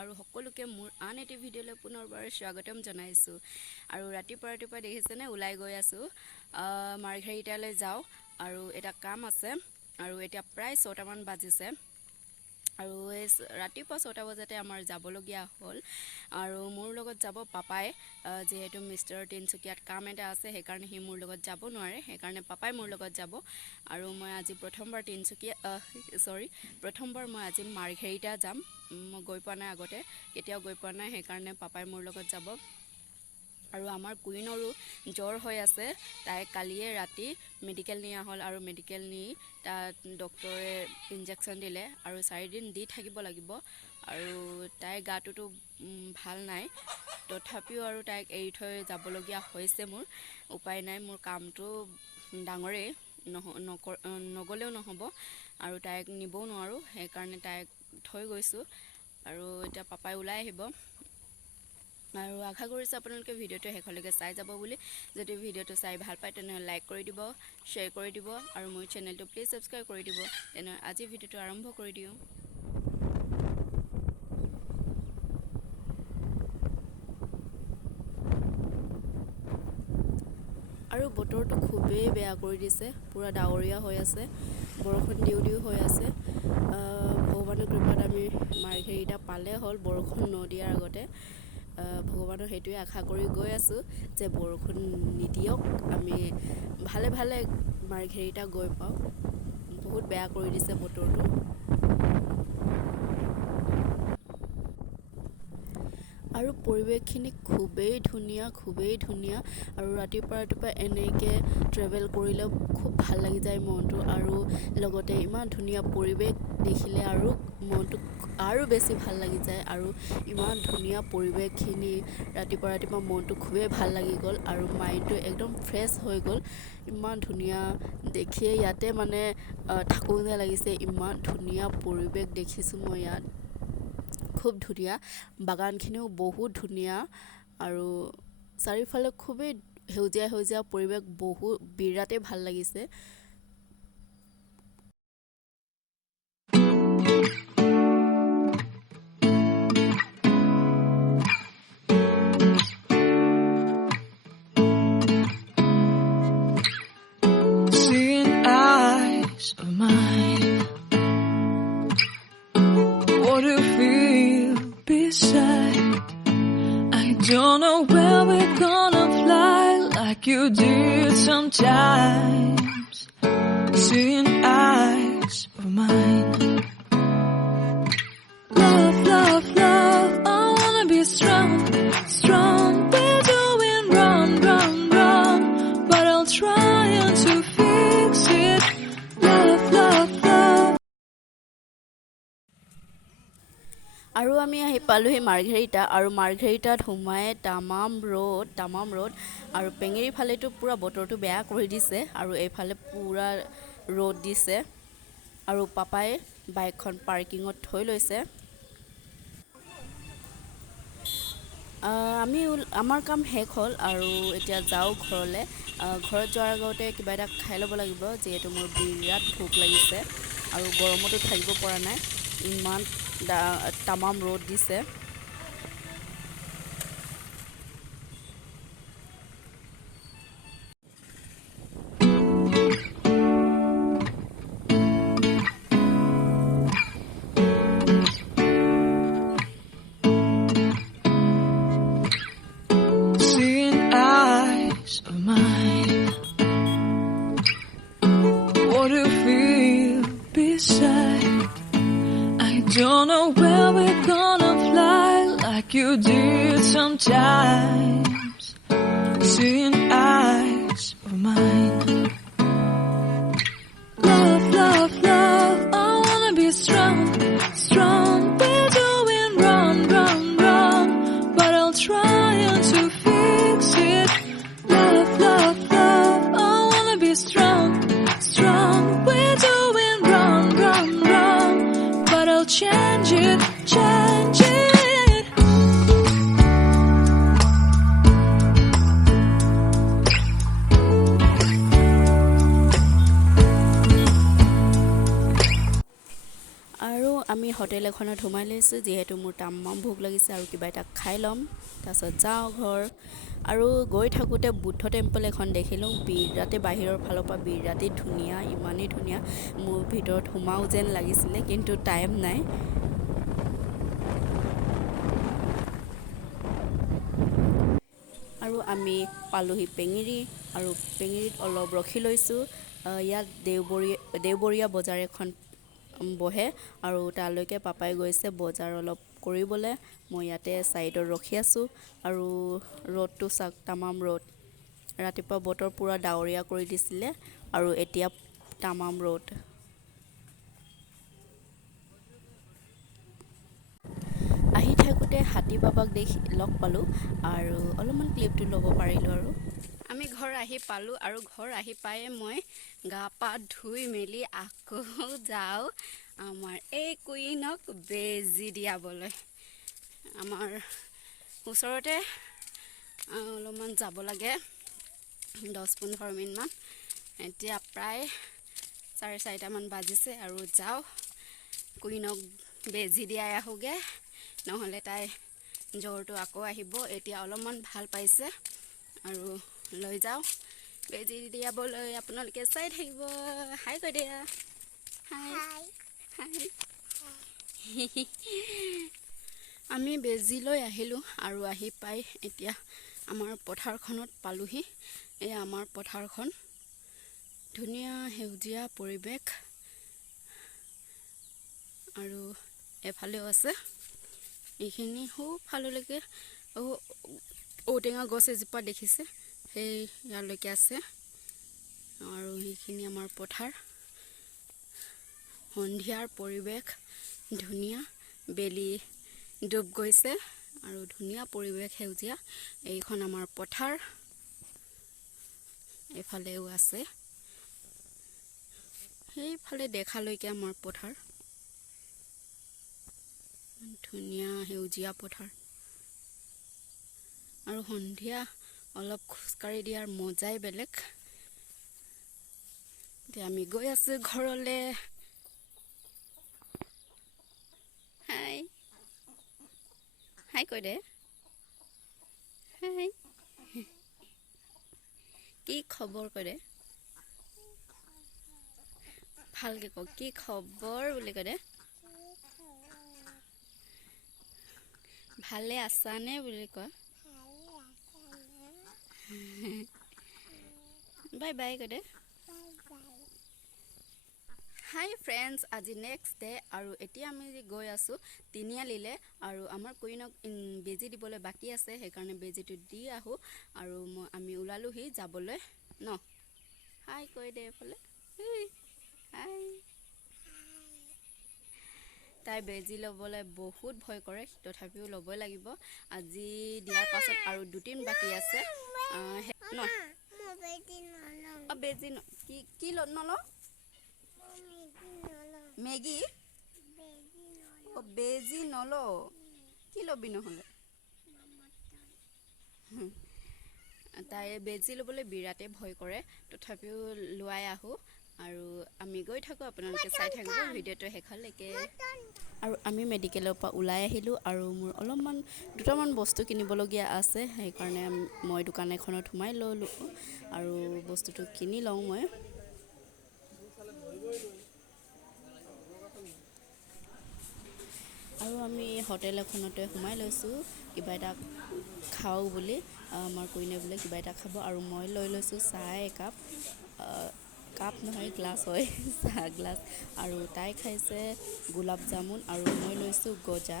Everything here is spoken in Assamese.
আৰু সকলোকে মোৰ আন এটি ভিডিঅ'লৈ পুনৰবাৰ স্বাগতম জনাইছো। আৰু ৰাতিপুৱা দেখিছেনে ওলাই গৈ আছো মাৰ্ঘেৰিটালৈ যাওঁ আৰু এটা কাম আছে আৰু এতিয়া প্ৰায় 6টা মান বাজিছে আৰু ৰাতিপুৱা 6টা বজাতে আমাৰ যাবলগীয়া হ'ল আৰু মোৰ লগত যাব পাপাই যেহেতু মিষ্টাৰ তিনচুকীয়াত কাম এটা আছে সেইকাৰণে সি মোৰ লগত যাব নোৱাৰে সেইকাৰণে পাপাই মোৰ লগত যাব আৰু মই আজি প্ৰথমবাৰ মই আজি মাৰ্ঘেৰিটা যাম মই গৈ পোৱা নাই আগতে কেতিয়াও গৈ পোৱা নাই সেইকাৰণে পাপাই মোৰ লগত যাব আৰু আমাৰ কুইনৰো জ্বৰ হৈ আছে তাই কালিয়ে ৰাতি মেডিকেল নিয়া হ'ল আৰু মেডিকেল নি তাত ডক্টৰে ইনজেকশ্যন দিলে আৰু 4 দিন দি থাকিব লাগিব আৰু তাইৰ গাটোতো ভাল নাই তথাপিও আৰু তাইক এৰি থৈ যাবলগীয়া হৈছে মোৰ উপায় নাই মোৰ কামটো ডাঙৰেই নগলেও নহ'ব আৰু তাইক নিবও নোৱাৰোঁ সেইকাৰণে তাইক থৈ গৈছোঁ আৰু এতিয়া পাপাই ওলাই আহিব আৰু আশা কৰিছোঁ আপোনালোকে ভিডিঅ'টো শেষলৈকে চাই যাব বুলি যদি ভিডিঅ'টো চাই ভাল পায় তেনেহ'লে লাইক কৰি দিব শ্বেয়াৰ কৰি দিব আৰু মোৰ চেনেলটো প্লিজ ছাবস্ক্ৰাইব কৰি দিব তেনেহ'লে আজি ভিডিঅ'টো আৰম্ভ কৰি দিওঁ আৰু বতৰটো খুবেই বেয়া কৰি দিছে পুৰা ডাৱৰীয়া হৈ আছে বৰষুণ দিও হৈ আছে ভগৱানৰ কৃপাত আমি মাৰ্ঘেৰিটা পালে হ'ল বৰষুণ নদিয়াৰ আগতে ভগৱানৰ সেইটোৱে আশা কৰি গৈ আছোঁ যে বৰষুণ নিদিয়ক আমি ভালে মাৰ্ঘেৰিটা গৈ পাওঁ বহুত বেয়া কৰি দিছে বতৰটো আৰু পৰিৱেশখিনি খুবেই ধুনীয়া আৰু ৰাতিপুৱা এনেকৈ ট্ৰেভেল কৰিলে খুব ভাল লাগি যায় মনটো আৰু লগতে ইমান ধুনীয়া পৰিৱেশ দেখিলে আৰু মনটো আৰু বেছি ভাল লাগি যায় আৰু ইমান ধুনীয়া পৰিৱেশখিনি ৰাতিপুৱা মনটো খুবেই ভাল লাগি গ'ল আৰু মাইণ্ডটো একদম ফ্ৰেছ হৈ গ'ল ইমান ধুনীয়া দেখিয়ে ইয়াতে মানে থাকোঁ যেন লাগিছে ইমান ধুনীয়া পৰিৱেশ দেখিছোঁ মই ইয়াত খুব ধুনীয়া বাগানখিনিও বহুত ধুনীয়া আৰু চাৰিওফালে খুবেই সেউজীয়া পৰিৱেশ বহুত বিৰাটেই ভাল লাগিছে Don't know where we're gonna fly like you did sometimes. Seeing eyes of mine. Love, I wanna be strong. We're doing wrong, but I'll try to fix it. Love. আৰু আমি আহি পালোহি মাৰ্ঘেৰিটা আৰু মাৰ্ঘেৰিটাত সোমাই তামাম ৰ'দ আৰু পেঙেৰি ফালেতো পুৰা বতৰটো বেয়া কৰি দিছে আৰু এইফালে পুৰা ৰ'দ দিছে আৰু পাপাই বাইকখন পাৰ্কিঙত থৈ লৈছে আমাৰ কাম শেষ হ'ল আৰু এতিয়া যাওঁ ঘৰলৈ ঘৰত যোৱাৰ আগতে কিবা এটা খাই ল'ব লাগিব যিহেতু মোৰ বিৰাট ভোক লাগিছে আৰু গৰমতো থাকিব পৰা নাই ইমান তামাম ৰ'দ দিছে Seeing eyes of mine. What do you feel beside? I don't know where we're gonna fly like you did sometimes. Seeing eyes of mine. Love, I wanna be strong. We're doing wrong, but I'll try to fix it. Love, I wanna be strong. We're doing wrong, but I'll change it. আৰু আমি হোটেল এখনত সোমাই লৈছোঁ, যিহেতু মোৰ তামাম ভোক লাগিছে আৰু কিবা এটা খাই ল'ম। তাৰপিছত যাওঁ ঘৰ। আৰু গৈ থাকোঁতে বুদ্ধ টেম্পল এখন দেখিলোঁ, বিৰাটেই বাহিৰৰ ফালৰ পৰা বিৰাটেই ধুনীয়া, ইমানেই ধুনীয়া মোৰ ভিতৰত সোমাও যেন লাগিছিলে, কিন্তু টাইম নাই। আৰু আমি পালোহি পেঙেৰি, আৰু পেঙেৰিত অলপ ৰখি লৈছোঁ। ইয়াত দেওবৰীয়া বজাৰ এখন বহে, আৰু তালৈকে পাপাই গৈছে বজাৰ অলপ কৰিবলৈ। মই ইয়াতে ছাইডত ৰখি আছোঁ। আৰু ৰ'দটো চাওক, তামাম ৰ'দ। ৰাতিপুৱা বতৰ পূৰা ডাৱৰীয়া কৰি দিছিলে, আৰু এতিয়া তামাম ৰ'দ। আহি থাকোঁতে হাতী বাবাক লগ পালোঁ, আৰু অলপমান ক্লিপটো ল'ব পাৰিলোঁ। আৰু আমি ঘৰ আহি পালোঁ, আৰু ঘৰ আহি পায়ে মই গা পা ধুই মেলি আকৌ যাওঁ আমাৰ এই কুইনক বেজী দিয়াবলৈ। আমাৰ ওচৰতে অলপমান যাব লাগে, 10-15 মিনিটমান। এতিয়া প্ৰায় 4:30মান বাজিছে, আৰু যাওঁ কুইনক বেজী দিয়াই আহোঁগৈ, নহ'লে তাই জ্বৰটো আকৌ আহিব। এতিয়া অলপমান ভাল পাইছে, আৰু লৈ যাওঁ বেজী দিয়াবলৈ। আপোনালোকে চাই থাকিব। হাই কৈ দিয়া, হাই হাই। আমি বেজী লৈ আহিলোঁ, আৰু আহি পাই এতিয়া আমাৰ পথাৰখনত পালোহি। এয়া আমাৰ পথাৰখন, ধুনীয়া সেউজীয়া পৰিৱেশ, আৰু এফালেও আছে। এইখিনি সোঁফাললৈকে ঔটেঙা গছ এজোপা দেখিছে, সেই ইয়ালৈকে আছে। আৰু সেইখিনি আমাৰ পথাৰ, সন্ধিয়াৰ পৰিৱেশ ধুনীয়া, বেলি ডুব গৈছে, আৰু ধুনীয়া পৰিৱেশ সেউজীয়া। এইখন আমাৰ পথাৰ, এফালেও আছে, সেইফালে দেখালৈকে আমাৰ পথাৰ, ধুনীয়া সেউজীয়া পথাৰ। আৰু সন্ধিয়া অলপ খোজকাঢ়ি দিয়াৰ মজাই বেলেগ। এতিয়া আমি গৈ আছোঁ ঘৰলৈ। হাই হাই কৈ দে, হাই। কি খবৰ কৈ দে, ভালকৈ ক, কি খবৰ বুলি কৈ দে। ভালে আছানে বুলি কোৱা। বাই বাই কৈ দে। হাই ফ্ৰেণ্ডছ, আজি নেক্সট ডে, আৰু এতিয়া আমি গৈ আছোঁ তিনিআলিলৈ। আৰু আমাৰ কুইনক বেজী দিবলৈ বাকী আছে, সেইকাৰণে বেজীটো দি আহোঁ। আৰু আমি ওলালোহি যাবলৈ ন। হাই কৈ দে এইফালে, হাই। তাই বেজী ল'বলৈ বহুত ভয় কৰে, তথাপিও ল'বই লাগিব। আজি দিয়াৰ পাছত আৰু 2 দিন বাকী আছে ন। বেজী কি নলওঁ, মেগী বেজী নলওঁ, কি ল'বি নহ'লে। তাই বেজী ল'বলৈ বিৰাটেই ভয় কৰে, তথাপিও লোৱাই আহোঁ। আৰু আমি গৈ থাকোঁ, আপোনালোকে চাই থাকিব ভিডিঅ'টো শেষলৈকে। আৰু আমি মেডিকেলৰ পৰা ওলাই আহিলোঁ, আৰু মোৰ অলপমান 2টামান বস্তু কিনিবলগীয়া আছে, সেইকাৰণে মই দোকান এখনত সোমাই ল'লোঁ, আৰু বস্তুটো কিনি লওঁ মই। আৰু আমি হোটেল এখনতে সোমাই লৈছোঁ, কিবা এটা খাওঁ বুলি। আমাৰ কুইনে বোলে কিবা এটা খাব, আৰু মই লৈ লৈছোঁ চাহ একাপ। কাপ নহয়, গ্লাছ হয়, চাহ গ্লাছ। আৰু তাই খাইছে গোলাপ জামুন, আৰু মই লৈছোঁ গজা।